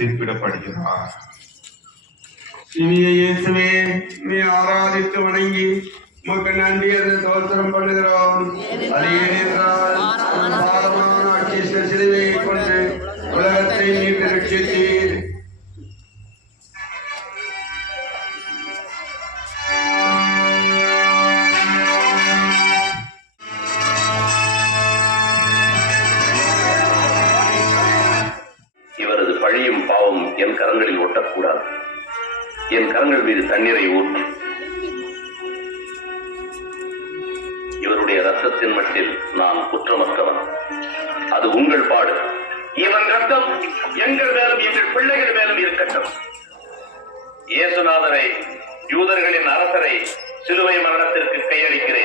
தீர்ப்பிடப்படுகிறார். இனிய இயேசுவே, நீ ஆராதித்து வணங்கி உமக்கு நன்றி என்று தோத்திரம் பண்ணுகிறோம். அது ஏனென்றால் சிலுவையை கொண்டு உலகத்தை மீட்டு ரட்சித்தீர். இவரது பழியும் பாவம் என் கரங்களில் ஒட்டக்கூடாது. என் கரங்கள் மீது தண்ணீரை ஊற்றி இவருடைய ரத்தத்தின் மட்டில் நான் குற்றமற்றவன். அது உங்கள் பாடு. இவன் ரத்தம் எங்கள் மேலும் எங்கள் பிள்ளைகள் மேலும் இருக்கட்டும். இயேசுநாதரை, யூதர்களின் அரசரை சிலுவை மரணத்திற்கு கையளிக்கிறேன்.